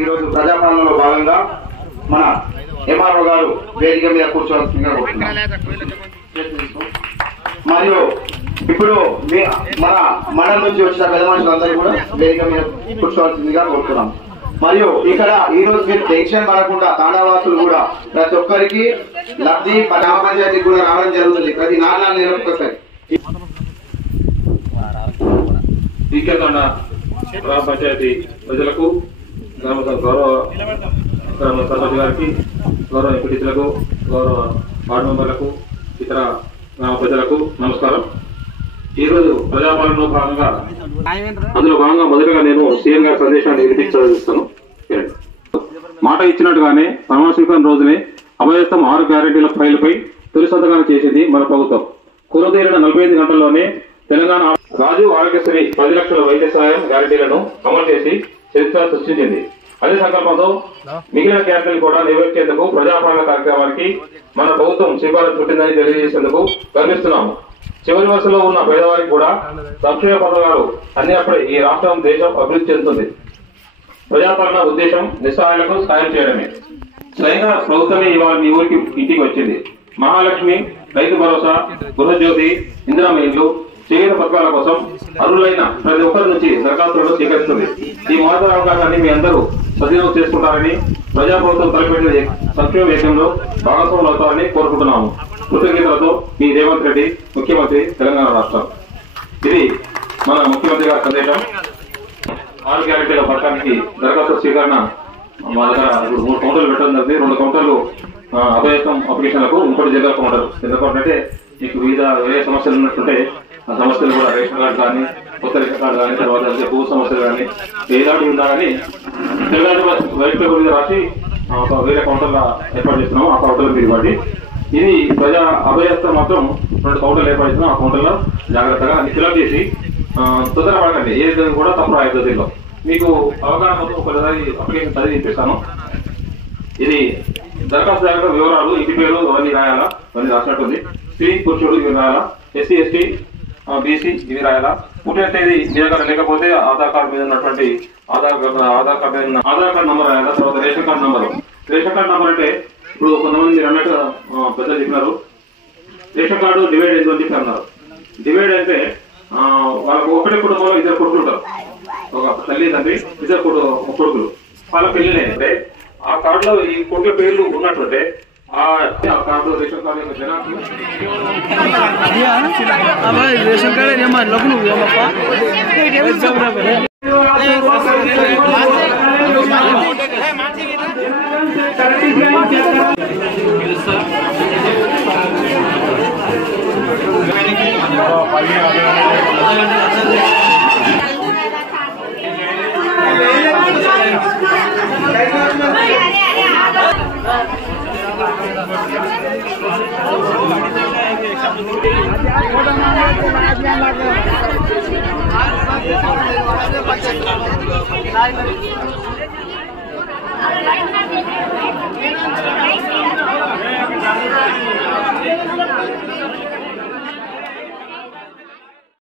ఈరోజు ప్రజాపాలనలో భాగంగా మన ఎంఆర్ఓ గారు వేదిక మీద కూర్చోవలసిందిగా మరియు ఇప్పుడు మన మండలం నుంచి వచ్చిన పెద్ద మనుషులందరూ కూడా వేదిక మీద కూర్చోవలసిందిగా కోరుతున్నాం. మరియు ఇక్కడ ఈ రోజు మీరు టెన్షన్ పడకుండా తాండావాసులు కూడా ప్రతి ఒక్కరికి లబ్ధి గ్రామ పంచాయతీకి కూడా రావడం జరుగుతుంది. ప్రతి 4 నెలలకు ఒకసారి గ్రామ పంచాయతీ ప్రజలకు, గౌరవ గ్రామ సర్పంచ్ గారికి, గౌరవ ఎంపీటీసీలకు, గౌరవ వార్డు మెంబర్లకు, ఇతర గ్రామ ప్రజలకు నమస్కారం. ఈరోజు ప్రజాపాలనలో భాగంగా మొదటగా నేను సీఎం గారి సందేశాన్ని వినిపించదలుస్తాను. మాట ఇచ్చినట్టుగానే ప్రమాణ స్వీకారం రోజునే అభయస్థం 6 గ్యారెంటీల ఫైలుపై తొలి సంతకాలు చేసింది మన ప్రభుత్వం. కురదీరిన 45 గంటల్లోనే తెలంగాణ రాజు ఆరోగ్యశ్రీ 10 లక్షల వైద్య సహాయం గ్యారెంటీలను అమలు చేసి చరిత్ర సృష్టించింది. అదే సంకల్పంతో మిగిలిన గ్యారెంటీలు కూడా నెరవేర్చేందుకు ప్రజాపాలన కార్యక్రమానికి మన ప్రభుత్వం శ్రీకారం చుట్టిందని తెలియజేసేందుకు గర్విస్తున్నాము. చివరి వరుసలో ఉన్న పేదవారికి కూడా సంక్షేమ పథకాలు అందినప్పుడే ఈ రాష్ట్రం, దేశం అభివృద్ధి చెందుతుంది. ప్రజాపాలన ఉద్దేశం నిస్సహాయులకు సాయం చేయడమే. స్వయంగా ప్రభుత్వమే ఇవాళ మీ ఊరికి ఇంటికి వచ్చింది. మహాలక్ష్మి, రైతు భరోసా, గృహజ్యోతి, ఇందిరమ్మ ఇళ్లు, చేయూత పథకాల కోసం అర్హులైన ప్రతి ఒక్కరి నుంచి దరఖాస్తులను స్వీకరిస్తుంది. ఈ మహత్తర అవకాశాన్ని మీ అందరూ సద్వినియోగం చేసుకుంటారని, ప్రజాప్రభుత్వం తలపెట్టిన సంక్షేమ యజ్ఞంలో భాగస్వాములు అవుతారని కోరుకుంటున్నాము. కృతజ్ఞతలతో మీ రేవంత్ రెడ్డి, ముఖ్యమంత్రి, తెలంగాణ రాష్ట్రం. ఇది మన ముఖ్యమంత్రి గారి సందేశం. 6 గ్యారెంటీల పథకానికి దరఖాస్తు స్వీకరణ మా దగ్గర 3 కౌంటర్లు పెట్టడం జరిగింది. 2 కౌంటర్లు అభయస్థం అప్లికేషన్లకు, ఇంకోటి జిల్లా కౌంటర్. ఎందుకంటే మీకు వివిధ ఏ సమస్యలు ఉన్నట్టుంటే ఆ సమస్యలు కూడా రేషన్ కార్డు కానీ, కొత్త రేషన్ కార్డు కానీ, తర్వాత భూ సమస్యలు కానీ ఏదాటి ఉండాలని తెలంగాణ వైట్ పేపర్ మీద రాసి వేరే కౌంటర్గా ఏర్పాటు చేస్తున్నాము. ఆ కౌంటర్లు తిరిగి ఇది ప్రజా అభయస్థం మాత్రం 2 కౌంటర్లు ఏర్పాటు చేస్తున్నాం. ఆ కౌంటర్లో జాగ్రత్తగా అన్ని ఫిల్అప్ చేసి తొందరపడకండి. ఏ విధంగా కూడా తప్పు రాయొద్దు. దీనిలో మీకు అవగాహన మొత్తం ఒకసారి అప్లికేషన్ చదివి ఇప్పిస్తాను. ఇది దరఖాస్తుదారుల వివరాలు, ఇంటి పేరు అవన్నీ రాయాలా, అవన్నీ రాసినట్టుంది. స్త్రీ, పురుషుడు ఇవి రాయాలా, ఎస్సీ, ఎస్టీ, బీసీ ఇవి రాయాలా. పుట్టిన తేదీ మీ దగ్గర లేకపోతే ఆధార్ కార్డు మీద ఉన్నటువంటి ఆధార్ కార్డు నంబర్ రాయాలా. తర్వాత ration card number. Ration card number అంటే ఇప్పుడు కొంతమంది మీరు అన్నట్టు పెద్దలు చెప్పినారు, రేషన్ కార్డు డివైడ్ అయింది అని చెప్పి అన్నారు. డివైడ్ అంటే వాళ్ళకు ఒకటే కుటుంబంలో 2 కొడుకులు ఉంటారు. ఒక తల్లి, తండ్రి, 2 కొడుకులు. వాళ్ళ పెళ్లినే అంటే ఆ కార్డులో ఈ కొడుకుల పేర్లు ఉన్నట్టుంటే ఆ కార్డు రేషన్ కార్డు యొక్క జనాభా రేషన్ కార్డు